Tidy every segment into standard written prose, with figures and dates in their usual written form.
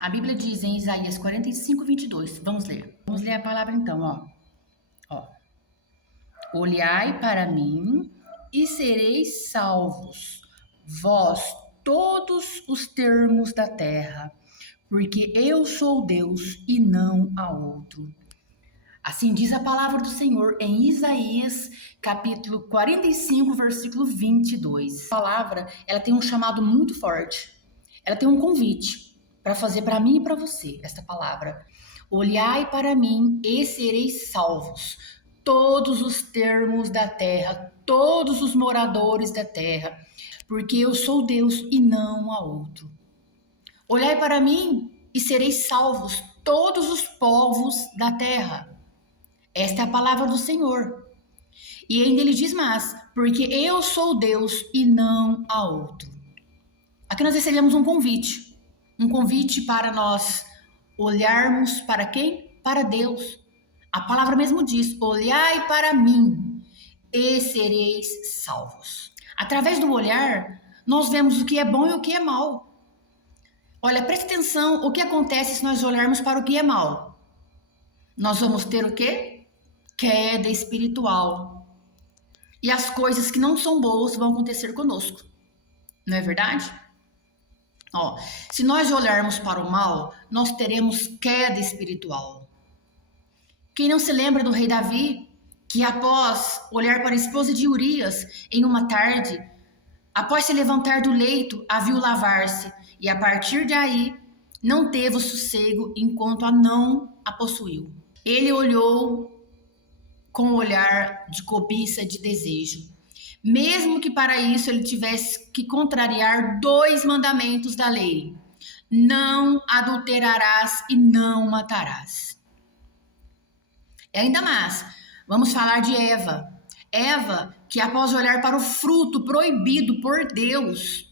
A Bíblia diz em Isaías 45:22. Vamos ler. Vamos ler a palavra então, ó. Olhai para mim e sereis salvos, vós todos os termos da terra, porque eu sou Deus e não há outro. Assim diz a palavra do Senhor em Isaías, capítulo 45, versículo 22. A palavra, ela tem um chamado muito forte. Ela tem um convite para fazer para mim e para você, esta palavra. Olhai para mim e sereis salvos, todos os termos da terra, todos os moradores da terra, porque eu sou Deus e não há outro. Olhai para mim e sereis salvos, todos os povos da terra. Esta é a palavra do Senhor. E ainda ele diz mais, porque eu sou Deus e não há outro. Aqui nós recebemos um convite para nós olharmos para quem? Para Deus. A palavra mesmo diz, olhai para mim e sereis salvos. Através do olhar, nós vemos o que é bom e o que é mal. Olha, preste atenção o que acontece se nós olharmos para o que é mal. Nós vamos ter o quê? Queda espiritual. E as coisas que não são boas vão acontecer conosco. Não é verdade? Se nós olharmos para o mal, nós teremos queda espiritual. Quem não se lembra do rei Davi, que após olhar para a esposa de Urias em uma tarde, após se levantar do leito, a viu lavar-se, e a partir daí não teve o sossego enquanto a não a possuiu. Ele olhou com um olhar de cobiça, de desejo. Mesmo que para isso ele tivesse que contrariar 2 mandamentos da lei. Não adulterarás e não matarás. E ainda mais, vamos falar de Eva. Eva, que após olhar para o fruto proibido por Deus,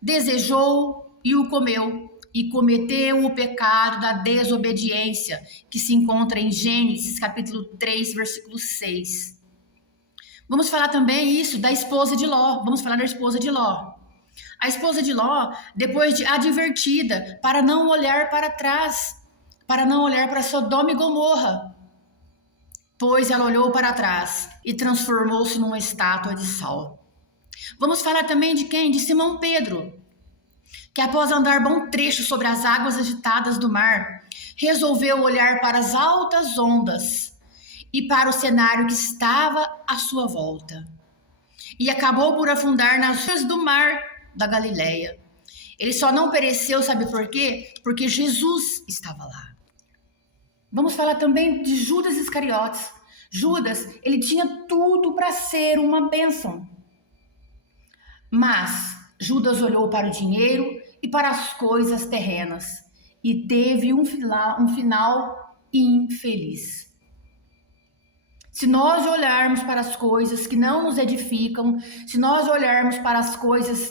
desejou e o comeu. E cometeu o pecado da desobediência, que se encontra em Gênesis, capítulo 3, versículo 6. Vamos falar também isso da esposa de Ló. Vamos falar da esposa de Ló. A esposa de Ló, depois de advertida para não olhar para trás, para não olhar para Sodoma e Gomorra, pois ela olhou para trás e transformou-se numa estátua de sal. Vamos falar também de quem? De Simão Pedro, que após andar bom trecho sobre as águas agitadas do mar, resolveu olhar para as altas ondas e para o cenário que estava à sua volta. E acabou por afundar nas ondas do mar da Galileia. Ele só não pereceu, sabe por quê? Porque Jesus estava lá. Vamos falar também de Judas Iscariotes. Judas, ele tinha tudo para ser uma bênção. Mas Judas olhou para o dinheiro e para as coisas terrenas e teve um final infeliz. Se nós olharmos para as coisas que não nos edificam, se nós olharmos para as coisas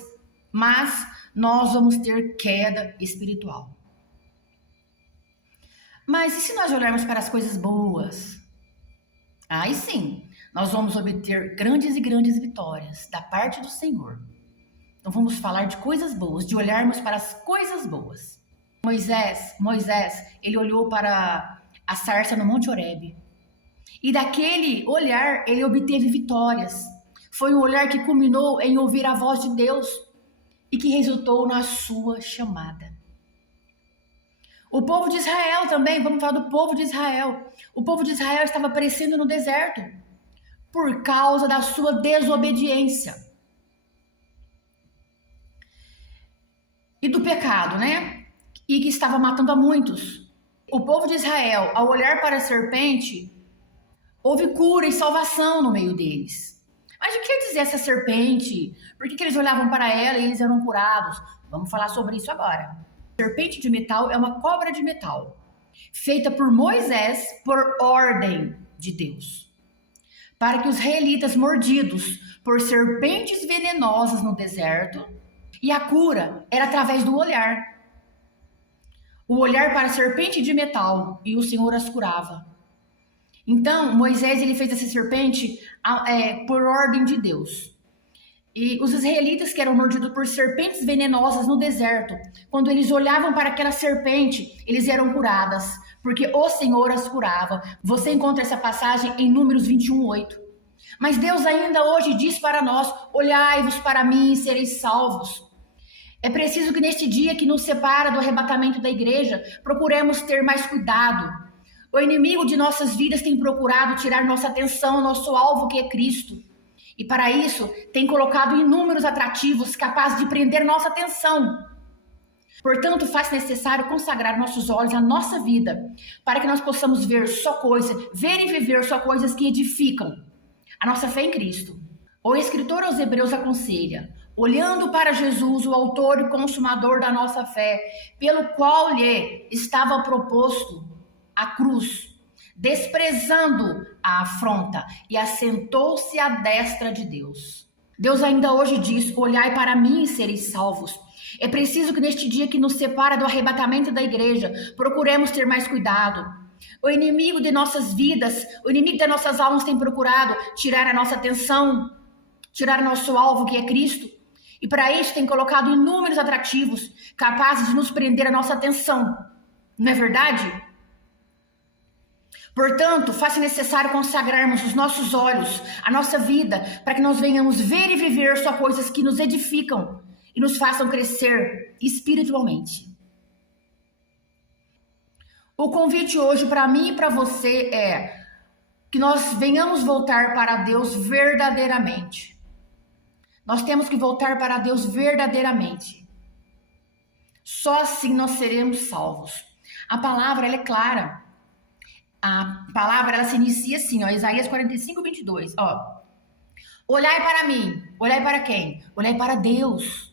más, nós vamos ter queda espiritual. Mas e se nós olharmos para as coisas boas? Aí sim, nós vamos obter grandes e grandes vitórias da parte do Senhor. Então vamos falar de coisas boas, de olharmos para as coisas boas. Moisés, ele olhou para a sarça no Monte Horebe. E daquele olhar, ele obteve vitórias. Foi um olhar que culminou em ouvir a voz de Deus e que resultou na sua chamada. O povo de Israel também, vamos falar do povo de Israel. O povo de Israel estava perecendo no deserto por causa da sua desobediência. E do pecado, né? E que estava matando a muitos. O povo de Israel, ao olhar para a serpente, houve cura e salvação no meio deles. Mas o que quer dizer essa serpente? Por que eles olhavam para ela e eles eram curados? Vamos falar sobre isso agora. A serpente de metal é uma cobra de metal, feita por Moisés por ordem de Deus, para que os israelitas mordidos por serpentes venenosas no deserto, e a cura era através do olhar. O olhar para a serpente de metal, e o Senhor as curava. Então, Moisés ele fez essa serpente por ordem de Deus. E os israelitas que eram mordidos por serpentes venenosas no deserto, quando eles olhavam para aquela serpente, eles eram curadas, porque o Senhor as curava. Você encontra essa passagem em Números 21:8. Mas Deus ainda hoje diz para nós: olhai-vos para mim e sereis salvos. É preciso que neste dia que nos separa do arrebatamento da igreja, procuremos ter mais cuidado. O inimigo de nossas vidas tem procurado tirar nossa atenção, nosso alvo que é Cristo. E para isso, tem colocado inúmeros atrativos capazes de prender nossa atenção. Portanto, faz necessário consagrar nossos olhos à nossa vida, para que nós possamos ver e viver só coisas que edificam a nossa fé em Cristo. O escritor aos Hebreus aconselha: olhando para Jesus, o autor e consumador da nossa fé, pelo qual lhe estava proposto a cruz, desprezando a afronta, e assentou-se à destra de Deus. Deus ainda hoje diz: olhai para mim e sereis salvos. É preciso que neste dia que nos separa do arrebatamento da igreja, procuremos ter mais cuidado. O inimigo de nossas vidas, o inimigo das nossas almas tem procurado tirar a nossa atenção, tirar nosso alvo que é Cristo. E para isso tem colocado inúmeros atrativos capazes de nos prender a nossa atenção. Não é verdade? Portanto, faz necessário consagrarmos os nossos olhos, a nossa vida, para que nós venhamos ver e viver só coisas que nos edificam e nos façam crescer espiritualmente. O convite hoje para mim e para você é que nós venhamos voltar para Deus verdadeiramente. Nós temos que voltar para Deus verdadeiramente. Só assim nós seremos salvos. A palavra ela é clara. A palavra ela se inicia assim, ó, Isaías 45:22. Ó. Olhai para mim. Olhai para quem? Olhai para Deus.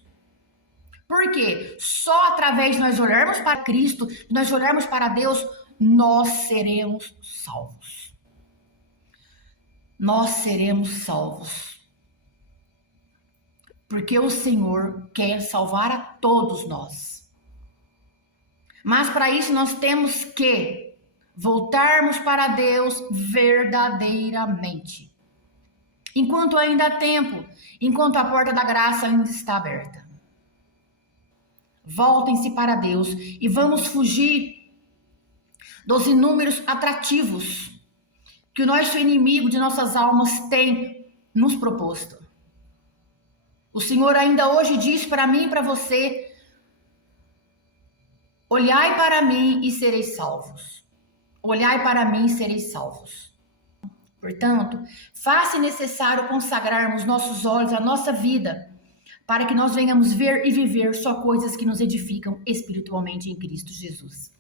Por quê? Só através de nós olharmos para Cristo, de nós olharmos para Deus, nós seremos salvos. Nós seremos salvos. Porque o Senhor quer salvar a todos nós. Mas para isso nós temos que voltarmos para Deus verdadeiramente. Enquanto ainda há tempo, enquanto a porta da graça ainda está aberta. Voltem-se para Deus e vamos fugir dos inúmeros atrativos que o nosso inimigo de nossas almas tem nos proposto. O Senhor ainda hoje diz para mim e para você: olhai para mim e sereis salvos. Olhai para mim e sereis salvos. Portanto, faz-se necessário consagrarmos nossos olhos, a nossa vida, para que nós venhamos ver e viver só coisas que nos edificam espiritualmente em Cristo Jesus.